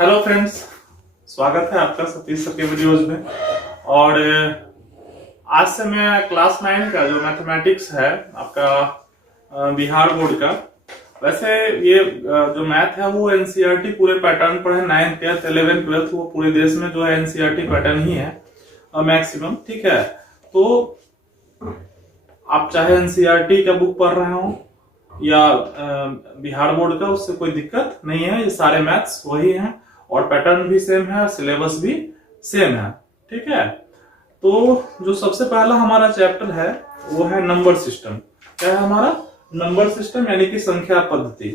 Hello friends, स्वागत है आपका सतीश सर के वीडियोज में। और आज से मैं क्लास 9 का जो मैथमेटिक्स है आपका बिहार बोर्ड का, वैसे ये जो मैथ है वो एनसीईआरटी पूरे पैटर्न पर है। 9th 10th 11th 12th वो पूरे देश में जो है एनसीईआरटी पैटर्न ही है मैक्सिमम। ठीक है, तो आप चाहे एनसीईआरटी का बुक पढ़ रहे हो या बिहार बोर्ड का, उससे कोई दिक्कत नहीं है। ये सारे मैथ्स वही हैं और पैटर्न भी सेम है, सिलेबस भी सेम है। ठीक है, तो जो सबसे पहला हमारा चैप्टर है वो है नंबर सिस्टम। क्या है हमारा? नंबर सिस्टम, यानी कि संख्या पद्धति।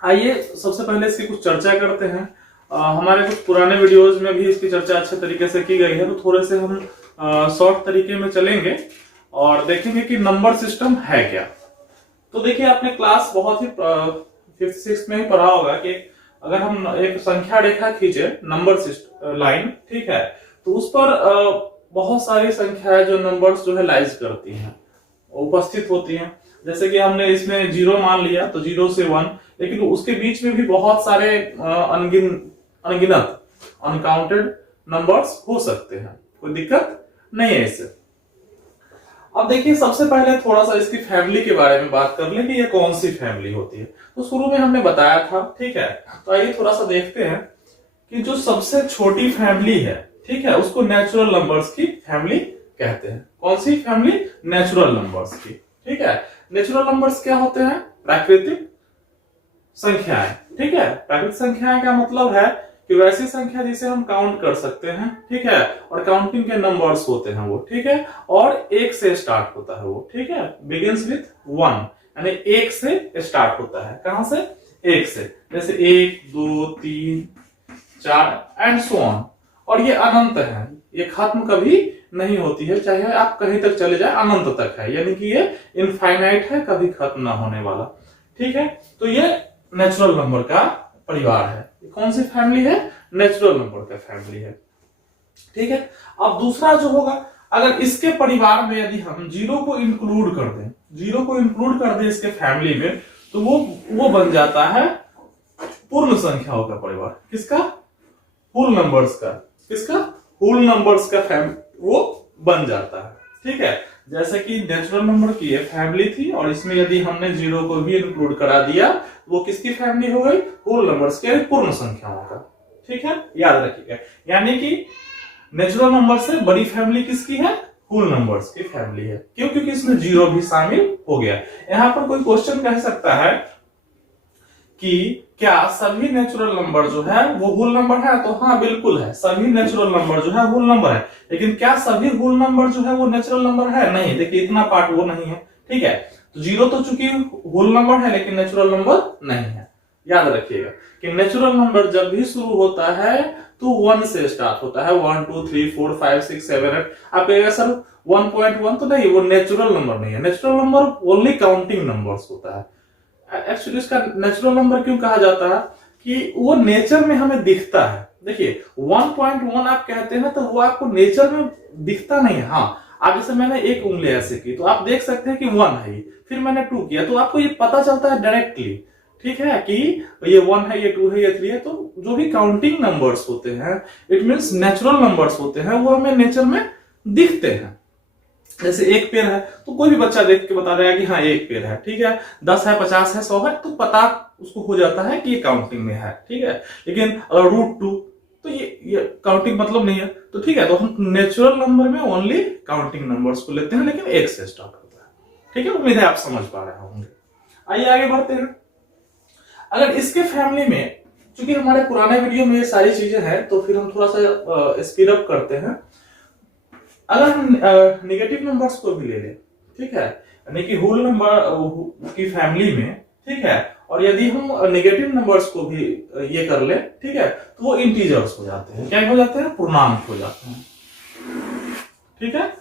आइए सबसे पहले इसकी कुछ चर्चा करते हैं। हमारे कुछ पुराने वीडियोज में भी इसकी चर्चा अच्छे तरीके से की गई है, तो थोड़े से हम शॉर्ट तरीके में चलेंगे और देखेंगे कि नंबर सिस्टम है क्या। तो देखिए, आपने क्लास बहुत ही 5th 6th में ही पढ़ा होगा कि अगर हम एक संख्या रेखा खींचे, नंबर सिस्टम लाइन, ठीक है, तो उस पर बहुत सारी संख्याएं जो नंबर्स जो है लाइज करती हैं, उपस्थित होती हैं। जैसे कि हमने इसमें 0 मान लिया तो 0 से 1, लेकिन उसके बीच में भी बहुत सारे अनगिनत अनकाउंटेड नंबर्स हो सकते हैं, कोई दिक्कत नहीं है इससे। अब देखिए, सबसे पहले थोड़ा सा इसकी फैमिली के बारे में बात कर लें कि ये कौन सी फैमिली होती है। तो शुरू में हमने बताया था, ठीक है, तो आइए थोड़ा सा देखते हैं कि जो सबसे छोटी फैमिली है, ठीक है, उसको नेचुरल नंबर्स की फैमिली कहते हैं। कौन सी फैमिली? नेचुरल नंबर्स की। ठीक है, नेचुरल नंबर्स क्या होते हैं? प्राकृतिक संख्याएं। ठीक है, प्राकृतिक संख्याएं का मतलब है कि वैसी संख्या जिसे हम काउंट कर सकते हैं, ठीक है, और काउंटिंग के नंबर्स होते हैं वो, ठीक है, और 1 से स्टार्ट होता है वो, ठीक है, बिगिंस विथ 1, यानी 1 से स्टार्ट होता है। कहां से? 1 से। जैसे 1 2 3 4 एंड सो ऑन। और ये अनंत है, ये खत्म कभी नहीं होती है, चाहे आप कहीं तक चले जाए, अनंत तक है, यानी कि ये इनफाइनाइट है, कभी खत्म ना होने वाला। ठीक है, तो ये नेचुरल नंबर का परिवार है। कौन सी फैमिली है? नेचुरल नंबर का फैमिली है। ठीक है, अब दूसरा जो होगा, अगर इसके परिवार में यदि हम 0 को इंक्लूड कर दें, 0 को इंक्लूड कर दें इसके फैमिली में, तो वो बन जाता है पूर्ण संख्याओं का परिवार। किसका? होल नंबर्स का। किसका? होल नंबर्स का वो बन जाता है। ठीक है, जैसे कि नेचुरल नंबर की ये फैमिली थी और इसमें यदि हमने 0 को भी इंक्लूड करा दिया, वो किसकी फैमिली हो गई? होल नंबर्स के, पूर्ण संख्याओं का। ठीक है, याद रखिएगा, यानी कि नेचुरल नंबर से बड़ी फैमिली किसकी है? होल नंबर्स की फैमिली है। क्यों? क्योंकि इसमें 0 भी शामिल हो गया। यहां पर कोई क्वेश्चन कह सकता है कि क्या सभी नेचुरल नंबर जो है वो होल नंबर है? तो हाँ, बिल्कुल है, सभी नेचुरल नंबर जो है होल नंबर है। लेकिन क्या सभी होल नंबर जो है वो नेचुरल नंबर है? नहीं, देखिए इतना पार्ट वो नहीं है। ठीक है, तो 0 तो चूंकि होल नंबर है लेकिन नेचुरल नंबर नहीं है। याद रखिएगा कि नेचुरल नंबर जब भी शुरू होता है तो 1 से स्टार्ट होता है। 1 2 3 4 5 6 7 8। आप कहेगा सर 1.1 तो नहीं, वो नेचुरल नंबर नहीं है। Natural number only counting numbers होता है। एक्चुअली इसका नेचुरल नंबर क्यों कहा जाता है? कि वो नेचर में हमें दिखता है। देखिए 1.1 आप कहते हैं तो वो आपको नेचर में दिखता नहीं है। हाँ, आप जैसे मैंने एक उंगली ऐसे की तो आप देख सकते हैं कि 1 है ये, फिर मैंने 2 किया तो आपको ये पता चलता है डायरेक्टली, ठीक है, कि ये 1 है, ये 2 है, ये 3 है। तो जो भी काउंटिंग नंबर्स होते हैं, इट मींस नेचुरल नंबर्स होते हैं, वो हमें नेचर में दिखते हैं। जैसे 1 पेड़ है तो कोई भी बच्चा देख के बता देगा कि हाँ 1 पेड़ है। ठीक है, 10 है, 50 है, 100 है, तो पता उसको हो जाता है कि ये काउंटिंग में है। ठीक है, लेकिन अगर √2 तो ये काउंटिंग मतलब नहीं है। तो ठीक है, तो हम नेचुरल नंबर में ओनली काउंटिंग नंबर्स को लेते हैं, लेकिन 1 से स्टार्ट होता है। ठीक है, उम्मीद है आप समझ पा रहे होंगे। आइए आगे बढ़ते हैं। अगर इसके फैमिली में, चूंकि हमारे पुराने वीडियो में ये सारी चीजें हैं, तो फिर हम थोड़ा सा स्पीड अप करते हैं। अगर हम नेगेटिव नंबर्स को भी ले लें, ठीक है, यानी कि होल नंबर की फैमिली में, ठीक है, और यदि हम नेगेटिव नंबर्स को भी ये कर ले, ठीक है, तो वो इंटीजर्स हो जाते हैं। क्या हो जाते हैं? पूर्णांक हो जाते हैं। ठीक है,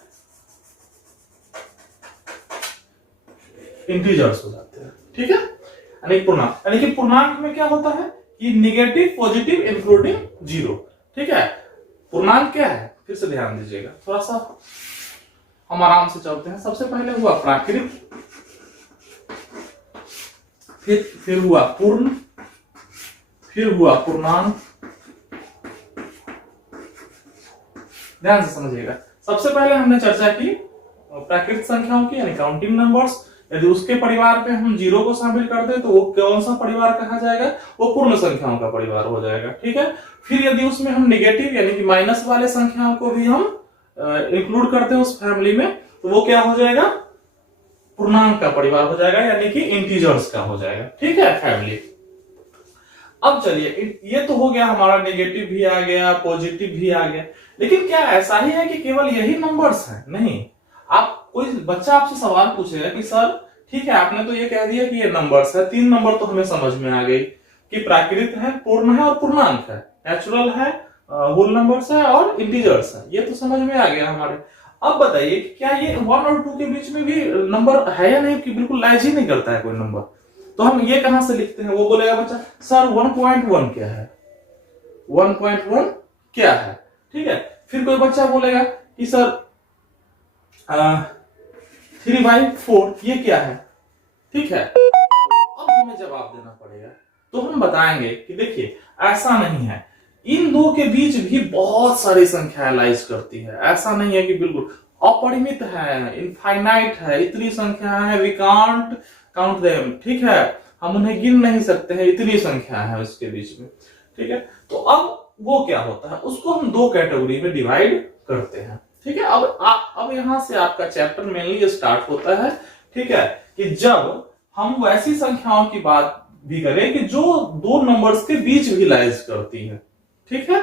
इंटीजर्स हो जाते हैं। ठीक है, यानी पूर्णांक, यानी कि पूर्णांक में क्या होता है कि नेगेटिव पॉजिटिव इंक्लूडिंग 0। ठीक है, पूर्णांक क्या है? फिर से ध्यान दीजिएगा, थोड़ा सा हम आराम से चलते हैं। सबसे पहले हुआ प्राकृत, फिर हुआ पूर्ण, फिर हुआ पूर्णांक। ध्यान से समझिएगा, सबसे पहले हमने चर्चा की प्राकृतिक संख्याओं की यानी काउंटिंग नंबर्स। यदि उसके परिवार पे हम जीरो को शामिल कर दे तो वो कौन सा परिवार कहा जाएगा, वो पूर्ण संख्याओं का परिवार हो जाएगा, ठीक है। फिर यदि उसमें हम नेगेटिव यानी कि माइनस वाले संख्याओं को भी हम इंक्लूड करते हैं उस फैमिली में, तो वो क्या हो जाएगा, पूर्णांक का परिवार हो जाएगा यानी कि इंटीजर्स का हो जाएगा, ठीक है, फैमिली। अब चलिए, ये तो हो गया हमारा, नेगेटिव भी आ गया, पॉजिटिव भी आ गया, लेकिन क्या ऐसा ही है कि केवल यही नंबर्स हैं? नहीं। आप कोई बच्चा आपसे सवाल पूछेगा कि सर ठीक है, आपने तो ये कह दिया कि ये नंबर्स है, 3 नंबर तो हमें समझ में आ गई कि प्राकृतिक है, पूर्ण है और पूर्णांक है, नेचुरल है, होल नंबर्स है और इंटीजर्स है, ये तो समझ में आ गया हमारे। अब बताइए कि क्या ये 1 और 2 के बीच में भी नंबर है या नहीं, कि बिल्कुल लाइज ही नहीं करता है कोई नंबर? तो हम ये कहां से लिखते हैं? वो बोलेगा बच्चा सर 1.1 क्या है, 1.1 क्या है, ठीक है। फिर कोई बच्चा बोलेगा कि सर 3/4 ये क्या है, ठीक है। अब हमें जवाब देना पड़ेगा, तो हम बताएंगे कि देखिए ऐसा नहीं है, इन दो के बीच भी बहुत सारी संख्याएं लाइज करती है। ऐसा नहीं है कि बिल्कुल अपरिमित है, इनफाइनाइट है, इतनी संख्या है, वी कांट काउंट देम, ठीक है, हम उन्हें गिन नहीं सकते हैं, इतनी संख्या है उसके बीच में, ठीक है। तो अब वो क्या होता है, उसको हम 2 कैटेगरी में डिवाइड करते हैं, ठीक है। अब यहां से आपका चैप्टर मेनली स्टार्ट होता है, ठीक है, कि जब हम वैसी संख्याओं की बात भी करें कि जो 2 नंबर्स के बीच भी लाइज करती है, ठीक है।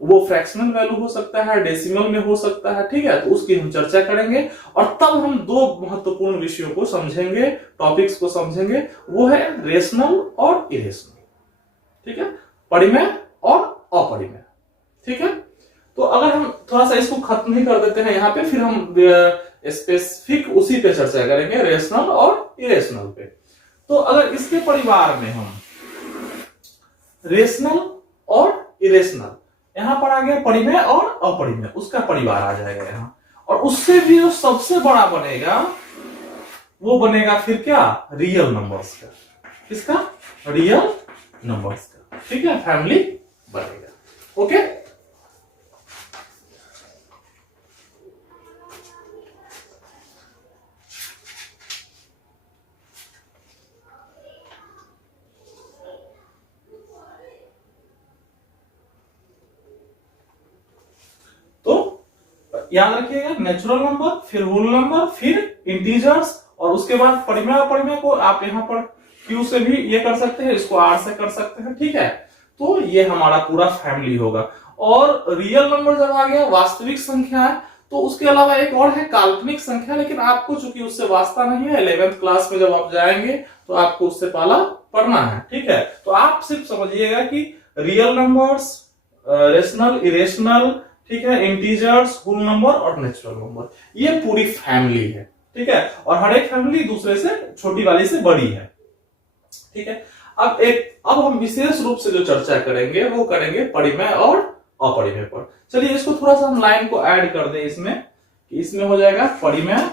वो फ्रैक्शनल वैल्यू हो सकता है, डेसिमल में हो सकता है, ठीक है, तो उसकी हम चर्चा करेंगे। और तब हम 2 महत्वपूर्ण विषयों को समझेंगे, टॉपिक्स को समझेंगे, वो है रेशनल और इरेशनल, ठीक है, परिमेय और अपरिमेय, ठीक है। तो अगर हम थोड़ा सा इसको खत्म ही कर देते हैं यहाँ पे, फिर हम स्पेसिफिक उसी पे चर्चा करेंगे, रेशनल और इरेशनल पे। तो अगर इसके परिवार में हम रेशनल और इरेशनल, यहां पर आ गया परिमेय और अपरिमेय, उसका परिवार आ जाएगा यहां, और उससे भी जो सबसे बड़ा बनेगा वो बनेगा फिर क्या, रियल नंबर्स का। किसका? रियल नंबर्स का, ठीक है, फैमिली बनेगा। ओके, याद रखिएगा, नेचुरल नंबर, फिर होल नंबर, फिर इंटीजर्स, और उसके बाद परिमेय अपरिमेय को आप यहां पर क्यू से भी ये कर सकते हैं, इसको आर से कर सकते हैं, ठीक है। तो ये हमारा पूरा फैमिली होगा। और रियल नंबर जब आ गया, वास्तविक संख्या है, तो उसके अलावा एक और है काल्पनिक संख्या, लेकिन आपको चूंकि उससे वास्ता नहीं है, 11th क्लास में जब आप जाएंगे तो आपको उससे पाला पढ़ना है, ठीक है। तो आप सिर्फ समझिएगा कि रियल नंबर्स, रेशनल, इरेशनल, ठीक है, इंटीजर्स, होल नंबर और नेचुरल नंबर, ये पूरी फैमिली है, ठीक है। और हर एक फैमिली दूसरे से, छोटी वाली से बड़ी है, ठीक है। अब हम विशेष रूप से जो चर्चा करेंगे वो करेंगे परिमेय और अपरिमेय पर। चलिए इसको थोड़ा सा हम लाइन को ऐड कर दें इसमें, कि इसमें हो जाएगा परिमेय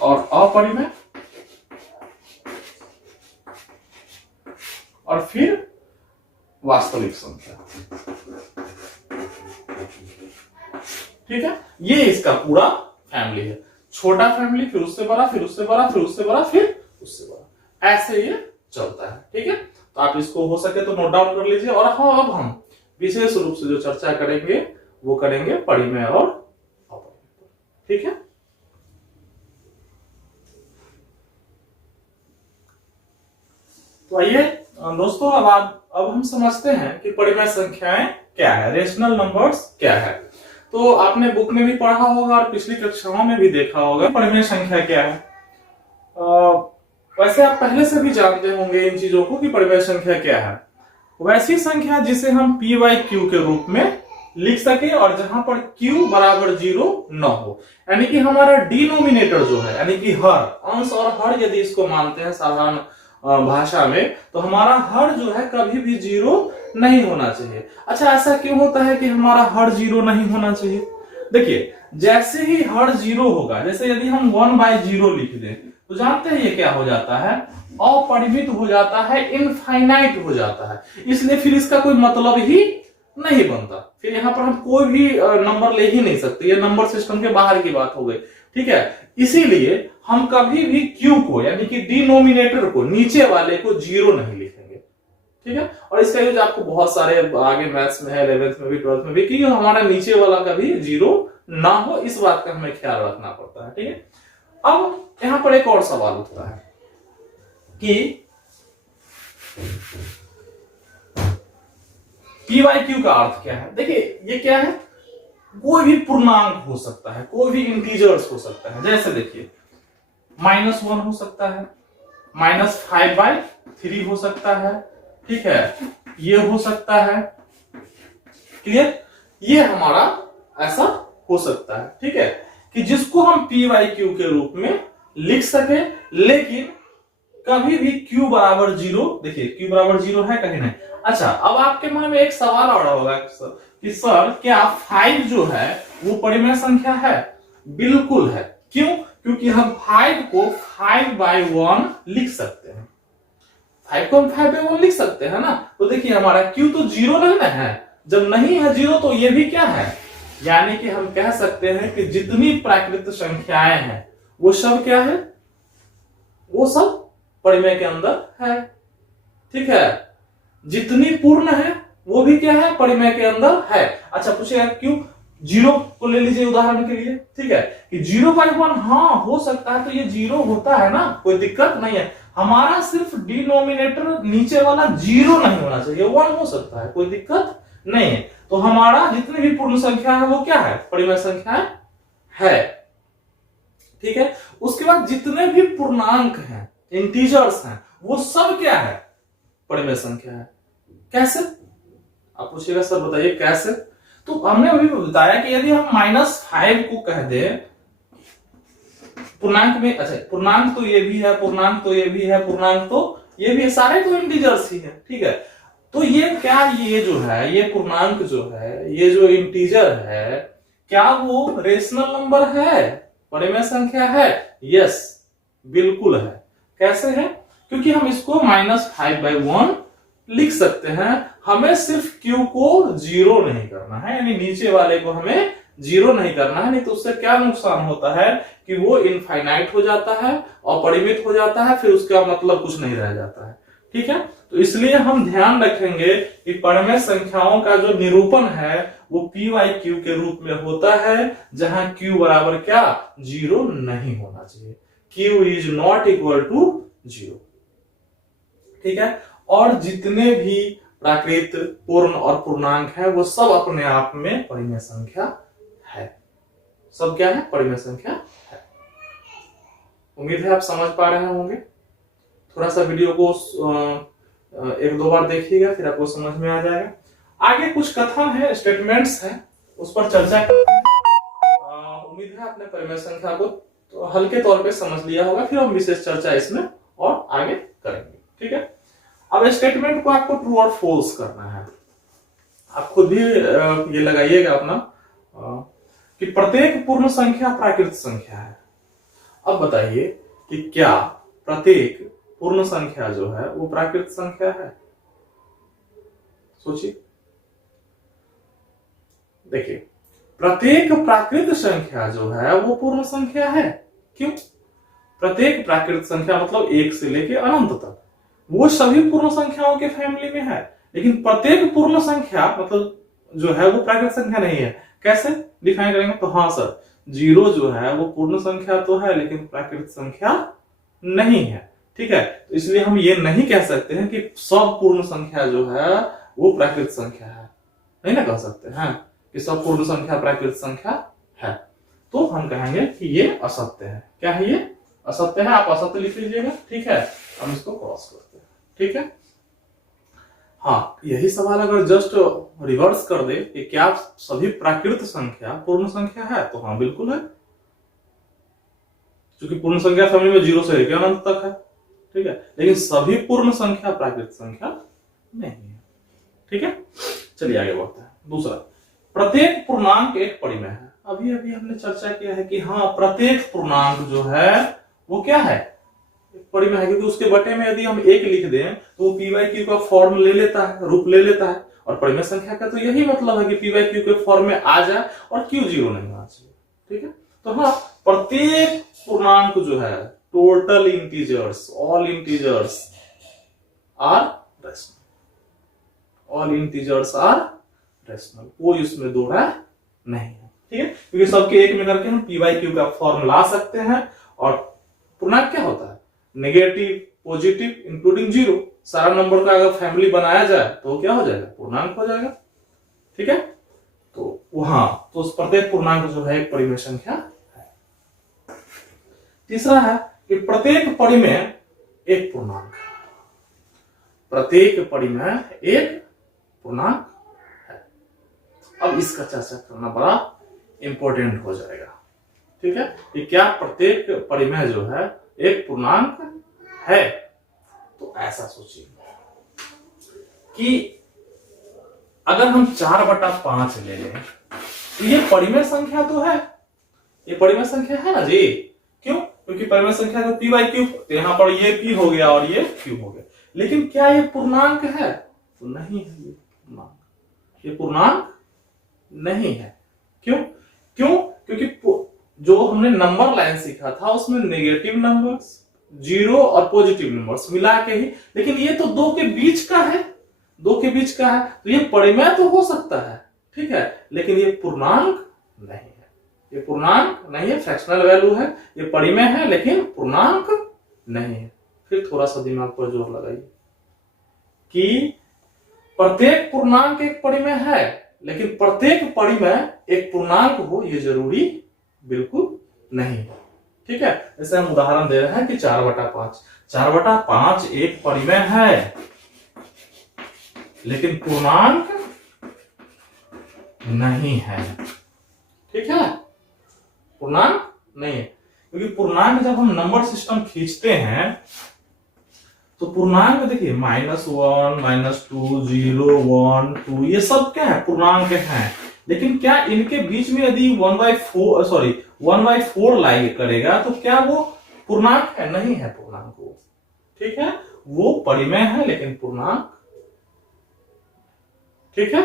और अपरिमेय, और फिर वास्तविक संख्या, ठीक है। ये इसका पूरा फैमिली है, छोटा फैमिली, फिर उससे बड़ा, फिर उससे बड़ा, फिर उससे बड़ा, फिर उससे बड़ा, ऐसे ये चलता है, ठीक है। तो आप इसको हो सके तो नोट डाउन कर लीजिए। और हाँ, अब हम विशेष रूप से जो चर्चा करेंगे वो करेंगे परिमेय और अपरिमेय, ठीक है। तो आइए दोस्तों, अब हम समझते हैं कि परिमेय संख्याएं क्या है, रेशनल नंबर्स क्या है। तो आपने बुक में भी पढ़ा होगा और पिछली कक्षाओं में भी देखा होगा परिमेय संख्या क्या है। वैसे आप पहले से भी जानते होंगे इन चीजों को कि परिमेय संख्या क्या है। वैसी संख्या जिसे हम p बाई क्यू के रूप में लिख सके और जहां पर q बराबर 0 न हो, यानी कि हमारा डिनोमिनेटर जो है, यानी कि हर, अंश और हर यदि इसको मानते हैं साधारण भाषा में, तो हमारा हर जो है कभी भी 0 नहीं होना चाहिए। अच्छा, ऐसा क्यों होता है कि हमारा हर 0 नहीं होना चाहिए? देखिए, जैसे ही हर 0 होगा, जैसे यदि हम 1/0 लिख दें तो जानते हैं ये क्या हो जाता है, अपरिमित हो जाता है, इनफाइनाइट हो जाता है। इसलिए फिर इसका कोई मतलब ही नहीं बनता, फिर यहाँ पर हम कोई भी नंबर ले ही नहीं सकते, ये नंबर सिस्टम के बाहर की बात हो गई, ठीक है। इसीलिए हम कभी भी क्यू को यानी कि डिनोमिनेटर को, नीचे वाले को 0 नहीं लिखेंगे, ठीक है। और इसका यूज आपको बहुत सारे आगे मैथ्स में है, 11th में भी, 12th में भी, कि हमारा नीचे वाला कभी 0 ना हो, इस बात का हमें ख्याल रखना पड़ता है, ठीक है। अब यहां पर एक और सवाल उठता है कि पी वाई क्यू का अर्थ क्या है। देखिए ये क्या है, कोई भी पूर्णांक हो सकता है, कोई भी इंटीजर्स हो सकता है। जैसे देखिए -1 हो सकता है, -5/3 हो सकता है, ठीक है, ये हो सकता है, क्लियर। ये हमारा ऐसा हो सकता है, ठीक है, कि जिसको हम पी वाई क्यू के रूप में लिख सके, लेकिन कभी भी q बराबर 0, देखिए q बराबर 0 है कहीं नहीं। अच्छा, अब आपके मन में एक सवाल आ रहा होगा कि सर क्या 5 जो है वो परिमेय संख्या है? बिल्कुल है। क्यों? क्योंकि हम 5 को 5/1 लिख सकते हैं, 5 को हम 5/1 लिख सकते हैं ना। तो देखिए हमारा q तो 0 नहीं ना है, जब नहीं है 0 तो ये भी क्या है, यानी कि हम कह सकते हैं कि जितनी प्राकृत संख्याएं हैं वो सब क्या है, वो सब परिमेय के अंदर है, ठीक है। जितनी पूर्ण है वो भी क्या है, परिमेय के अंदर है। अच्छा पूछेगा क्यों, 0 को ले लीजिए उदाहरण के लिए, ठीक है, कि 0/1 हाँ हो सकता है, तो ये 0 होता है ना, कोई दिक्कत नहीं है। हमारा सिर्फ डिनोमिनेटर नीचे वाला 0 नहीं होना चाहिए, 1 हो सकता है, कोई दिक्कत नहीं है। तो हमारा जितनी भी पूर्ण संख्या है वो क्या है, परिमेय संख्या है, ठीक है। उसके बाद जितने भी पूर्णांक हैं, इंटीजर्स हैं, वो सब क्या है, परिमेय संख्या है। कैसे? आप पूछिएगा सर बताइए कैसे। तो हमने अभी बताया कि यदि हम -5 को कह दें पूर्णांक में, अच्छा पूर्णांक तो ये भी है, पूर्णांक तो ये भी है, पूर्णांक तो ये भी है, सारे तो इंटीजर्स ही है, ठीक है। तो ये क्या, ये जो है, ये पूर्णांक जो है, ये जो इंटीजर है, क्या वो रेशनल नंबर है, परिमेय संख्या है? यस, बिल्कुल है। कैसे है? क्योंकि हम इसको -5/1 लिख सकते हैं। हमें सिर्फ q को 0 नहीं करना है, यानी नीचे वाले को हमें 0 नहीं करना है, नहीं तो उससे क्या नुकसान होता है कि वो इनफाइनाइट हो जाता है, अपरिमित हो जाता है, फिर उसका मतलब कुछ नहीं रह जाता है, ठीक है। तो इसलिए हम ध्यान रखेंगे कि परिमेय संख्याओं का जो निरूपण है वो पी वाई क्यू के रूप में होता है, जहां q बराबर क्या, 0 नहीं होना चाहिए, q is not equal to 0, ठीक है। और जितने भी प्राकृत पूर्ण और पूर्णांक है वो सब अपने आप में परिमेय संख्या है, सब क्या है, परिमेय संख्या है। उम्मीद है आप समझ पा रहे होंगे। थोड़ा सा वीडियो को 1-2 बार देखिएगा, फिर आपको समझ में आ जाएगा। आगे कुछ कथन है, स्टेटमेंट्स है, उस पर चर्चा करते हैं। उम्मीद है आपने परिमेय संख्या को तो हल्के तौर पे समझ लिया होगा, फिर हम विशेष चर्चा इसमें और आगे करेंगे, ठीक है। अब स्टेटमेंट को आपको ट्रू और फॉल्स करना है। आप खुद भी ये लगाइएगा अपना कि प्रत्येक पूर्ण संख्या प्राकृत संख्या है। अब बताइए कि क्या प्रत्येक पूर्ण संख्या जो है वो प्राकृत संख्या है? सोचिए, देखिए प्रत्येक प्राकृत संख्या जो है वो पूर्ण संख्या है। क्यों? प्रत्येक प्राकृत संख्या मतलब 1 से लेकर अनंत तक, वो सभी पूर्ण संख्याओं के फैमिली में है, लेकिन प्रत्येक पूर्ण संख्या मतलब जो है वो प्राकृत संख्या नहीं है। कैसे डिफाइन करेंगे? तो हाँ सर, 0 जो है वो पूर्ण संख्या तो है लेकिन प्राकृत संख्या नहीं है, ठीक है। तो इसलिए हम ये नहीं कह सकते हैं कि सब पूर्ण संख्या जो है वो प्राकृत संख्या है, नहीं ना कह सकते हैं कि सब पूर्ण संख्या प्राकृत संख्या है। तो हम कहेंगे कि ये असत्य है। क्या है ये? असत्य है। आप असत्य लिख लीजिएगा, ठीक है। हम इसको क्रॉस करते हैं, ठीक है। हाँ, यही सवाल अगर जस्ट रिवर्स कर दे कि क्या सभी प्राकृत संख्या पूर्ण संख्या है, तो हाँ बिल्कुल है, क्योंकि पूर्ण संख्या फैमिली में 0 से लेकर अनंत तक है, ठीक है। लेकिन सभी पूर्ण संख्या प्राकृत संख्या नहीं है, ठीक है। चलिए आगे बढ़ते हैं। दूसरा, प्रत्येक पूर्णांक एक परिमेय है। अभी अभी हमने चर्चा किया है कि हाँ प्रत्येक पूर्णांक जो है वो क्या है, परिमेय है, क्योंकि उसके बटे में यदि हम एक लिख दें तो वो पी बाई क्यू का फॉर्म ले लेता है, रूप ले लेता है। और परिमेय संख्या का तो यही मतलब है कि पी बाई क्यू के फॉर्म में आ जाए और क्यू जीरो नहीं आना चाहिए। ठीक है, तो हाँ, प्रत्येक पूर्णांक जो है, total integers, all integers are rational, all integers are rational, कोई उसमें दो राय नहीं है। ठीक है, क्योंकि सबके एक में करके हम पी बाई क्यू का फॉर्म ला सकते हैं। और पूर्णांक क्या होता है? Negative, positive, including zero. सारा नंबर का अगर फैमिली बनाया जाए तो क्या हो जाएगा? पूर्णांक हो जाएगा। ठीक है, तो वहां तो उस प्रत्येक पूर्णांक जो है एक परिमेय संख्या है। तीसरा है कि प्रत्येक परिमेय एक पूर्णांक है। प्रत्येक परिमेय एक पूर्णांक है। अब इसका चर्चा करना बड़ा इंपॉर्टेंट हो जाएगा। ठीक है, कि क्या प्रत्येक परिमेय जो है एक पूर्णांक है? तो ऐसा सोचिए कि अगर हम 4/5 ले लें तो ये परिमेय संख्या तो है, ये परिमेय संख्या है ना जी। क्यों? क्योंकि परिमेय संख्या का पी बाई क्यू, तो यहां पर ये पी हो गया और ये क्यू हो गया। लेकिन क्या ये पूर्णांक है? तो नहीं है, ये पूर्णांक नहीं है। क्यों? क्योंकि जो हमने नंबर लाइन सीखा था उसमें नेगेटिव नंबर्स, जीरो और पॉजिटिव नंबर्स मिला के ही, लेकिन ये तो दो के बीच का है, दो के बीच का है, तो ये परिमेय तो हो सकता है। ठीक है, लेकिन ये पूर्णांक नहीं है, ये पूर्णांक नहीं है, फ्रैक्शनल वैल्यू है, ये परिमेय है लेकिन पूर्णांक नहीं है। फिर थोड़ा सा दिमाग पर जोर लगाइए कि प्रत्येक पूर्णांक एक परिमेय है, लेकिन प्रत्येक परिमेय एक पूर्णांक हो ये जरूरी बिल्कुल नहीं है। ठीक है, जैसे हम उदाहरण दे रहे हैं कि 4/5, 4/5 एक परिमेय है लेकिन पूर्णांक नहीं है। ठीक है, पूर्णांक नहीं है, क्योंकि पूर्णांक जब हम नंबर सिस्टम खींचते हैं तो पूर्णांक देखिए -1, -2, 0, 1, 2 ये सब क्या है? पूर्णांक हैं। लेकिन क्या इनके बीच में यदि 1/4 लाई करेगा तो क्या वो पूर्णांक है? नहीं है पूर्णांक वो। ठीक है, वो परिमेय है लेकिन पूर्णांक। ठीक है,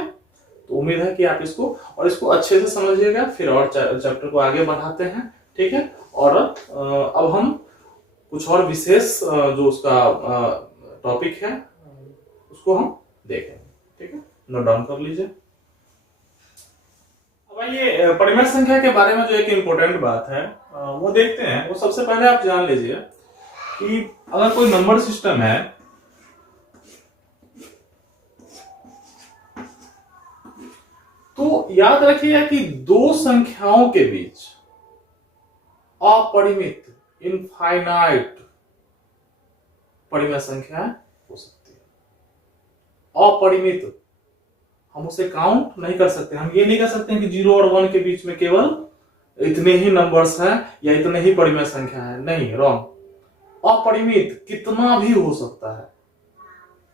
तो उम्मीद है कि आप इसको अच्छे से समझिएगा। फिर और चैप्टर को आगे बढ़ाते हैं। ठीक है, और अब हम कुछ और विशेष जो उसका टॉपिक है उसको हम देखेंगे। ठीक है, नोट डाउन कर लीजिए। अब ये परिमेय संख्या के बारे में जो एक इंपॉर्टेंट बात है वो देखते हैं। वो सबसे पहले आप जान लीजिए कि अगर कोई नंबर सिस्टम है तो याद रखिएगा कि दो संख्याओं के बीच अपरिमित, इनफाइनाइट परिमेय संख्या हो सकती है। अपरिमित, हम उसे काउंट नहीं कर सकते। हम ये नहीं कह सकते हैं कि 0 और 1 के बीच में केवल इतने ही नंबर्स हैं या इतने ही परिमेय संख्या है। नहीं, रॉन्ग। अपरिमित कितना भी हो सकता है।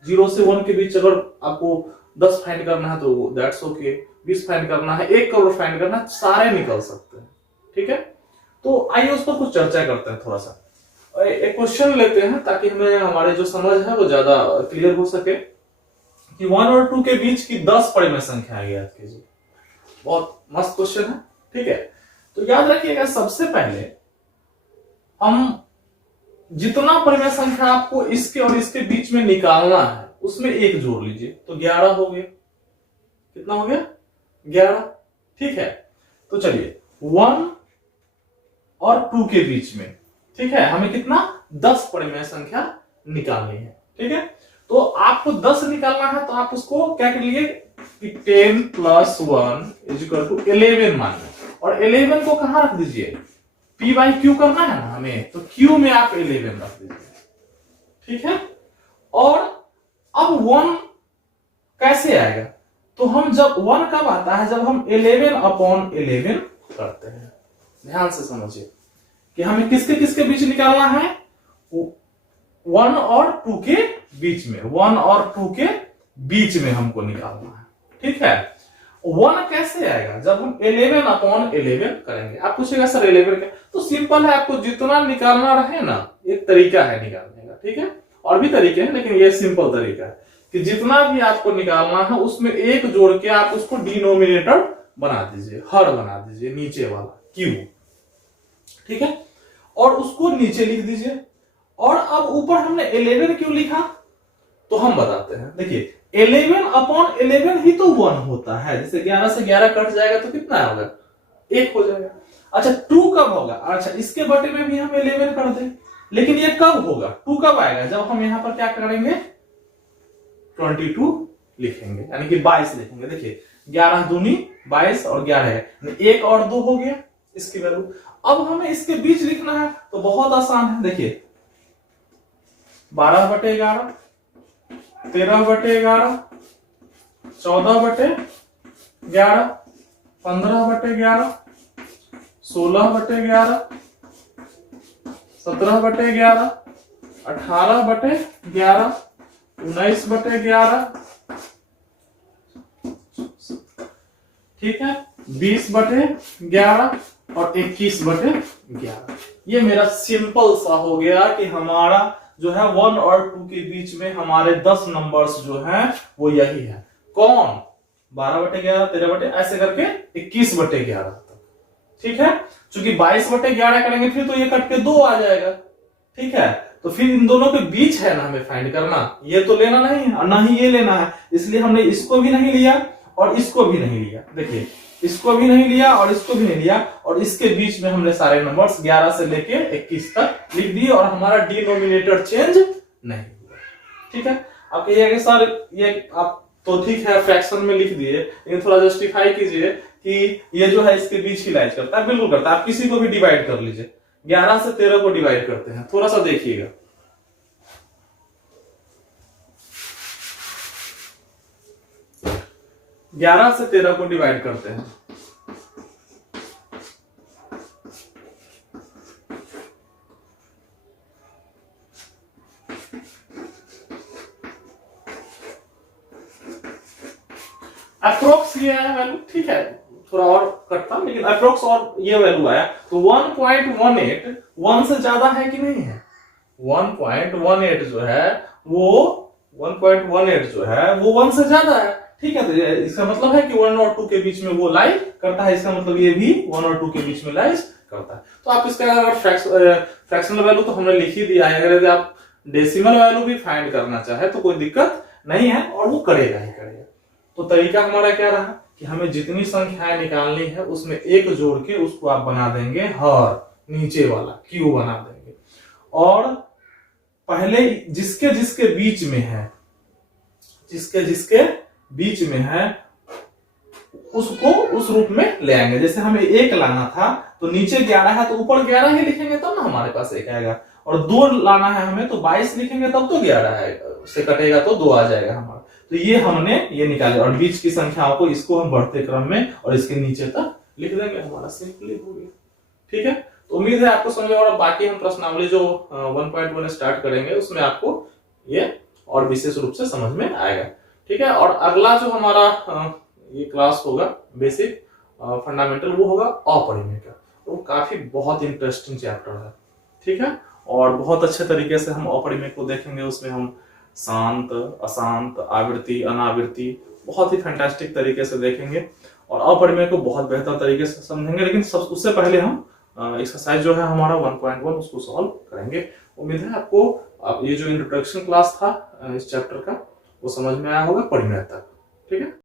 0 से 1 के बीच अगर आपको 10 फाइंड करना है तो दैट्स ओके, 20 फाइंड करना है, 1 करोड़ फाइंड करना है, सारे निकल सकते हैं। ठीक है, तो आइए उस पर कुछ चर्चा करते हैं। थोड़ा सा एक क्वेश्चन लेते हैं ताकि हमें हमारे जो समझ है वो ज्यादा क्लियर हो सके कि 1 और 2 के बीच की 10 परिमेय संख्याएं याद कीजिए। बहुत मस्त क्वेश्चन है। ठीक है, तो याद रखिएगा सबसे पहले हम जितना परिमेय संख्या आपको इसके और इसके बीच में निकालना है उसमें एक जोड़ लीजिए, तो 11 हो गया। कितना हो गया? 11। ठीक है, तो चलिए 1 और 2 के बीच में, ठीक है, हमें कितना? 10 परिमेय संख्या निकालनी है। ठीक है, तो आपको 10 निकालना है तो आप उसको क्या कर लिए कि 10 + 1 = 11 मान लो। और 11 को कहां रख दीजिए? P बाई Q करना है ना हमें, तो Q में आप 11 रख दीजिए। ठीक है, और अब 1 कैसे आएगा? तो हम जब 1 कब आता है? जब हम 11/11 करते हैं। ध्यान से समझिए कि हमें किसके किसके बीच निकालना है? 1 और 2 के बीच में, 1 और 2 के बीच में हमको निकालना है। ठीक है, वन कैसे आएगा? जब हम 11/11 करेंगे। आप पूछेगा सर 11 क्या? तो सिंपल है, आपको जितना निकालना रहे ना, एक तरीका है निकालने का, ठीक है। और भी तरीके हैं लेकिन ये सिंपल तरीका है कि जितना भी आपको निकालना है उसमें एक जोड़ के आप उसको डिनोमिनेटर बना दीजिए, हर बना दीजिए, नीचे वाला क्यू, ठीक है, और उसको नीचे लिख दीजिए। और अब ऊपर हमने 11 क्यों लिखा तो हम बताते हैं। देखिए 11/11 ही तो 1 होता है। जैसे 11 से 11 कट जाएगा तो कितना होगा? 1 हो जाएगा। अच्छा 2 कब होगा? अच्छा इसके बटे में भी हम 11 कर दें, लेकिन ये कब होगा? 2 कब आएगा? जब हम यहां पर क्या करेंगे? 22 लिखेंगे, यानी कि 22 लिखेंगे। देखिए 11 दूनी 22 और 11 है, 1 और 2 हो गया इसकी वैल्यू। अब हमें इसके बीच लिखना है तो बहुत आसान है। देखिए 12/11, 13/11, 14/11, 15/11, 16/11, 17/11, 18/11, 19/11, ठीक है, 20/11 और 21/11। ये मेरा सिंपल सा हो गया कि हमारा जो है 1 और 2 के बीच में हमारे 10 नंबर्स जो हैं वो यही है। कौन? 12/11, 13 ऐसे करके 21/11 तक, ठीक है। चूंकि 22/11 करेंगे फिर तो ये कट के 2 आ जाएगा, ठीक है। तो फिर इन दोनों के बीच है ना हमें फाइंड करना, ये तो लेना नहीं है और ना ही ये लेना है, इसलिए हमने इसको भी नहीं लिया और इसको भी नहीं लिया। देखिए इसको भी नहीं लिया और इसको भी नहीं लिया, और इसके बीच में हमने सारे नंबर्स 11 से लेके 21 तक लिख दिए और हमारा डिनोमिनेटर चेंज नहीं हुआ, ठीक है। आप कहिएगा सर ये आप तो ठीक है फ्रैक्शन में लिख दिए, लेकिन थोड़ा जस्टिफाई कीजिए कि ये जो है इसके बीच ही लाइज करता है। बिल्कुल करता है। आप किसी को भी डिवाइड कर लीजिए, 11 से 13 को डिवाइड करते हैं, थोड़ा सा देखिएगा। 11 से 13 को डिवाइड करते हैं, अप्रोक्स ये आया वैल्यू, ठीक है, थोड़ा और कटता लेकिन अप्रोक्स और ये वैल्यू आया। तो 1.18 1 से ज्यादा है कि नहीं है? 1.18 जो है वो 1.18 जो है वो 1 से ज्यादा है, ठीक है। तो इसका मतलब है कि 1 और 2 के बीच में वो लाई करता है, इसका मतलब ये भी 1 और 2 के बीच में लाइज करता है। तो आप इसका अगर फ्रैक्शनल वैल्यू तो हमने लिख ही दिया है, अगर आप डेसिमल वैल्यू भी फाइंड करना चाहे तो कोई दिक्कत नहीं है और वो करेगा ही करेगा। तो तरीका हमारा क्या रहा कि हमें जितनी संख्याएं निकालनी है उसमें एक जोड़ के उसको आप बना देंगे हर, नीचे वाला क्यू बना देंगे, और पहले जिसके जिसके बीच में है, जिसके जिसके बीच में है उसको उस रूप में ले आएंगे। जैसे हमें 1 लाना था तो नीचे 11 है तो ऊपर 11 ही लिखेंगे तब ना हमारे पास 1 आएगा, और 2 लाना है हमें तो 22 लिखेंगे तब तो 11 है, उससे कटेगा तो 2 आ जाएगा हमारा। तो ये हमने ये निकाले, और बीच की संख्याओं को इसको हम बढ़ते क्रम में और इसके नीचे तक लिख देंगे, हमारा सिंपली हो गया, ठीक है। तो उम्मीद है आपको समझ में, और बाकी हम प्रश्नावली जो 1.1 स्टार्ट करेंगे उसमें आपको ये और विशेष रूप से समझ में आएगा, ठीक है। और अगला जो हमारा ये क्लास होगा बेसिक फंडामेंटल, वो होगा अपरिमेय का। वो काफी बहुत इंटरेस्टिंग चैप्टर है, ठीक है, और बहुत अच्छे तरीके से हम अपरिमेय को देखेंगे। उसमें हम शांत, अशांत, आवृत्ति, अनावृत्ति बहुत ही फैंटास्टिक तरीके से देखेंगे और अपरिमेय को बहुत बेहतर तरीके से समझेंगे। लेकिन सब उससे पहले हम एक्सरसाइज जो है हमारा 1.1 उसको सॉल्व करेंगे। उम्मीद है आपको ये जो इंट्रोडक्शन क्लास था इस चैप्टर का वो समझ में आया होगा परिमेय तक।